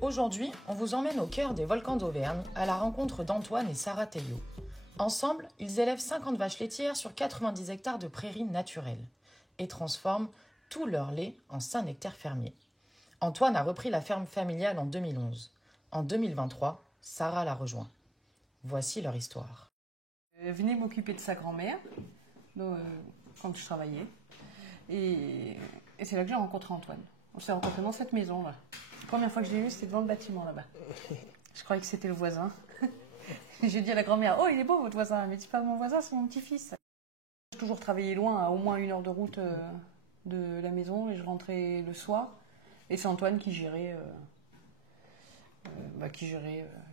Aujourd'hui, on vous emmène au cœur des volcans d'Auvergne à la rencontre d'Antoine et Sarah Telliot. Ensemble, ils élèvent 50 vaches laitières sur 90 hectares de prairies naturelles et transforment tout leur lait en 5 hectares fermiers. Antoine a repris la ferme familiale en 2011. En 2023, Sarah la rejoint. Voici leur histoire. Elle venait m'occuper de sa grand-mère quand je travaillais. Et c'est là que j'ai rencontré Antoine. On s'est rencontrés dans cette maison-là. La première fois que je l'ai vu, c'était devant le bâtiment là-bas. Je croyais que c'était le voisin. J'ai dit à la grand-mère, oh, il est beau votre voisin. Mais c'est pas mon voisin, c'est mon petit-fils. J'ai toujours travaillé loin, à au moins 1 heure de route de la maison. Et je rentrais le soir. Et c'est Antoine qui gérait,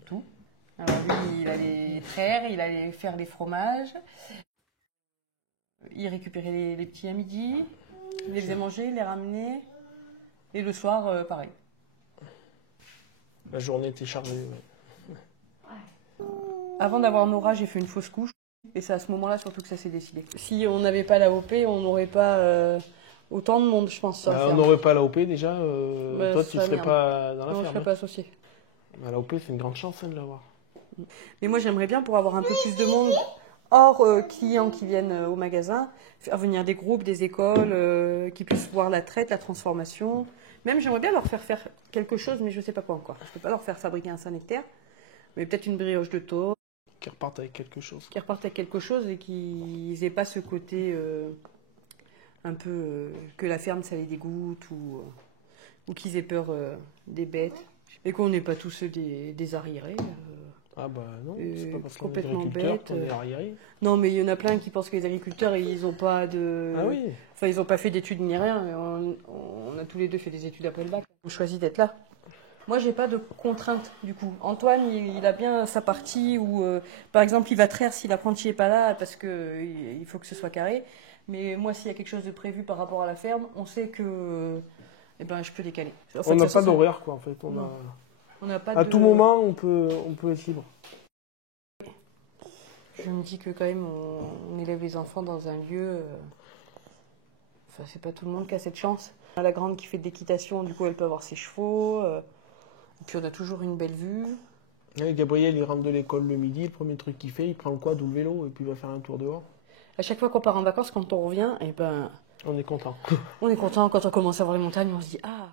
tout. Alors lui, il allait traire, il allait faire les fromages. Il récupérait les petits à midi. Il les faisait manger, il les ramenait. Et le soir, pareil. La journée était chargée, ouais. Avant d'avoir Nora, j'ai fait une fausse couche. Et c'est à ce moment-là surtout que ça s'est décidé. Si on n'avait pas l'AOP, on n'aurait pas autant de monde, je pense. On n'aurait pas l'AOP déjà. Toi, tu ne serais merde. pas dans la Non, ferme. je ne serais pas associée. L'AOP, c'est une grande chance de l'avoir. Mais moi, j'aimerais bien, pour avoir un peu plus de monde, hors clients qui viennent au magasin, faire venir des groupes, des écoles, qui puissent voir la traite, la transformation. Même, j'aimerais bien leur faire quelque chose, mais je ne sais pas quoi encore. Je ne peux pas leur faire fabriquer un Saint-Nectaire, mais peut-être une brioche de taupe. Qui repartent avec quelque chose. Qui repartent avec quelque chose et qu'ils n'aient pas ce côté un peu que la ferme, ça les dégoûte ou qu'ils aient peur des bêtes. Et qu'on n'ait pas tous des arriérés. Ah bah non, c'est pas parce qu'on est complètement agriculteur bête. qu'on est arriéré. Non, mais il y en a plein qui pensent que les agriculteurs, ils n'ont pas de... Ah oui. Enfin, ils n'ont pas fait d'études ni rien. On a tous les deux fait des études après le bac. On choisit d'être là. Moi, j'ai pas de contraintes, du coup. Antoine, il a bien sa partie où, par exemple, il va traire si l'apprenti n'est pas là parce qu'il faut que ce soit carré. Mais moi, s'il y a quelque chose de prévu par rapport à la ferme, on sait que je peux décaler. En fait, On n'a pas d'horaire, quoi, en fait. On n'a pas à tout moment, on peut être libre. Je me dis que quand même, on élève les enfants dans un lieu... Enfin, c'est pas tout le monde qui a cette chance. La grande qui fait de l'équitation, du coup, elle peut avoir ses chevaux. Et puis, on a toujours une belle vue. Ouais, Gabriel, il rentre de l'école le midi. Le premier truc qu'il fait, il prend le quad ou le vélo et puis il va faire un tour dehors. À chaque fois qu'on part en vacances, quand on revient, on est content. On est content quand on commence à voir les montagnes, on se dit « Ah !»